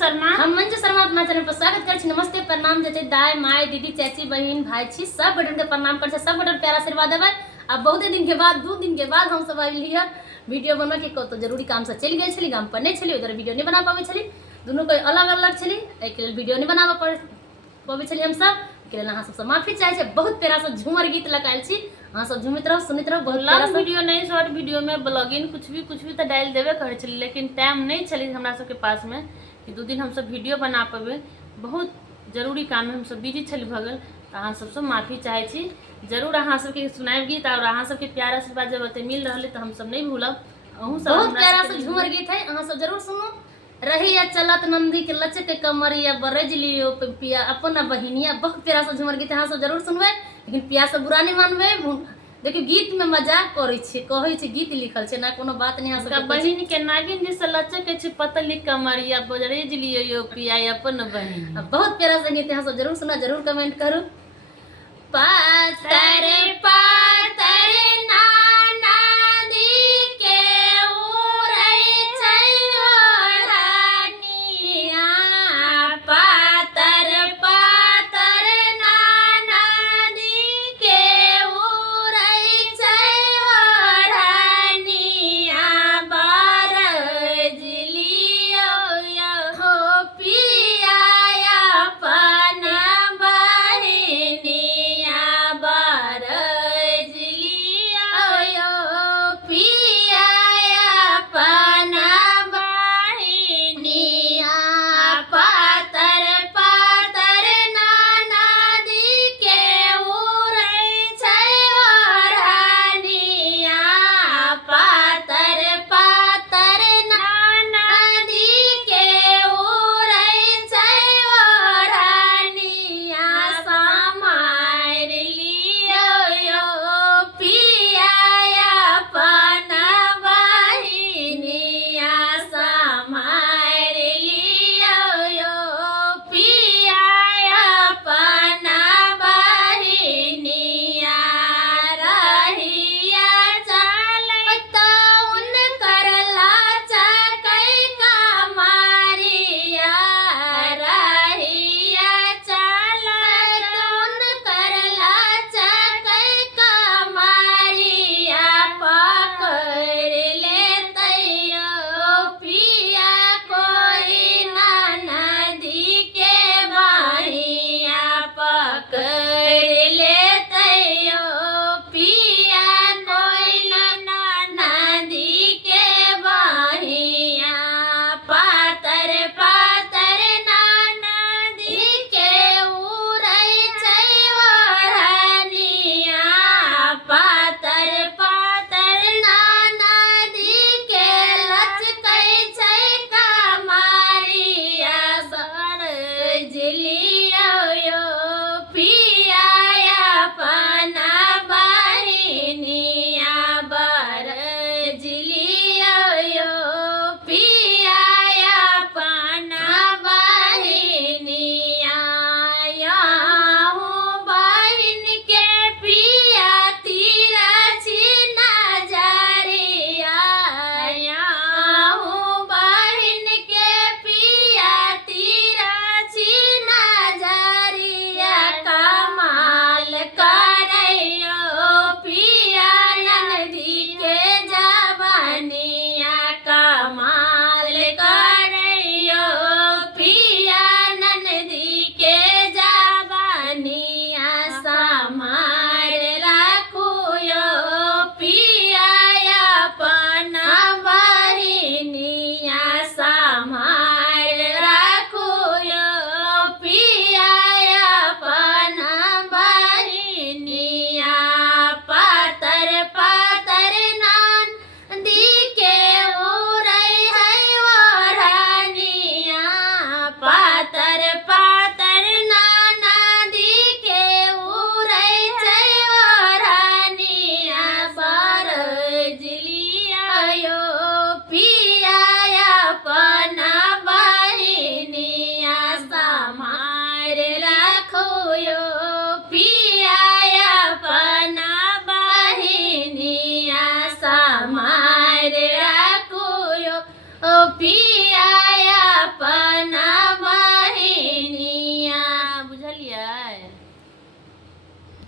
शर्मा। हम मंजू शर्मा अपना चैनल पर स्वागत कर छी। नमस्ते प्रणाम जते दाई माय दीदी चाची बहन भाई छी सब बटन के प्रणाम कर छी। सब बटन प्यारा आशीर्वाद देबै। अब बहुत दिन के बाद 2 दिन के बाद हम सब आइल हिया वीडियो बनवा के तो जरूरी काम से चल गेल छली, गाम पर नहीं छली, उधर वीडियो नहीं बना पावे छली, दोनों को अलग अलग छली, एक लेल वीडियो नहीं बनावा पावे छली हम सब के लेल अहाँ सब माफी चाहे छे। बहुत प्यारा से झूमर गीत लगाइल छी, अहाँ सब झूमित रहो सुनित रहो। बहुत प्यारा लॉन्ग वीडियो नहीं, शॉर्ट वीडियो में ब्लॉगिंग कुछ भी तो डाल देवे करे छली, लेकिन टाइम नहीं छली हमरा सब के पास में कि 2 दिन हम सब वीडियो बना पावे। बहुत जरूरी काम में हम सब बिजी छली भगल, तो अहाँ सबसे माफी चाहे छी। जरूर अहाँ सबके सुनाएब गीत और अहाँ सबके प्यार आशीर्वाद जब अते मिल रहले तो हम सब नहीं भूलब। अहू सब बहुत प्यारा से झूमर गीत है, अहाँ सब जरूर सुनो। रही या चलत नंदी के लचक कमरिया बरज लियो पिया अपना बहिनिया। बहुत प्यारा से झूमर गीत अहाँ सब जरूर सुनबै, लेकिन पिया से बुरा नहीं मानबै। देखियो गीत में मजाक करे छे, कहै छे गीत लिखल छे ना, कोनो बात नहीं। अहाँ सब बहिन के नागिन जैसे लचक छे पतली कमरिया बरज लियो यो पिया अपन बहिन। बहुत प्यारा से गीत अहाँ सब जरूर सुना, जरूर कमेंट करू। पातर पातर नाना दी के उरै छै रानिया। पातर पातर नाना दी के उरै छै रानिया। बरज लियो हो पिया अपन बहिनिया। बरज लियो पिया अपन बहिनिया। पातर पातर नाना दी के उरै छै रानिया। पातर पातर नाना दी के उरै छै रानिया। समार लियो पिया अपन बहिनिया। समार लियो पिया अपन बहिनिया। रहिया चलत उनकर लाचकै कमरिया। रहिया चलत उनकर लाचकै कमरिया। पकड़ लेतैयो पिया कोई ननदी के बहिया। पकड़ लेतैयो पिया कोई ननदी के बहिया। पातर पातर ननदी के उरै छै रानिया। पातर पातर ननदी के लचकै छै कमरिया। बरज लियो पिया अपन बहिनिया। बरज लियो पिया अपन बहिनिया। यहूँ बहिन के पिया तीरा छी नजरिया। यहूँ बहिन के पिया तीरा छी नजरिया। कमाल करैयो पिया ननदी के जवानिया। कमाल करैयो पिया ननदी के जवानिया। समार राखुयो पिया अपन बहिनिया। समार राखुयो पिया अपन बहिनिया। पातर पातर ननदी के उरै है रानिया। पातर पातर ननदी के उरै छै रानिया। बरज लियो पिया अपन बहिनिया। समार राखुयो पिया अपन बहिनिया। समार राखुयो पिया अपन है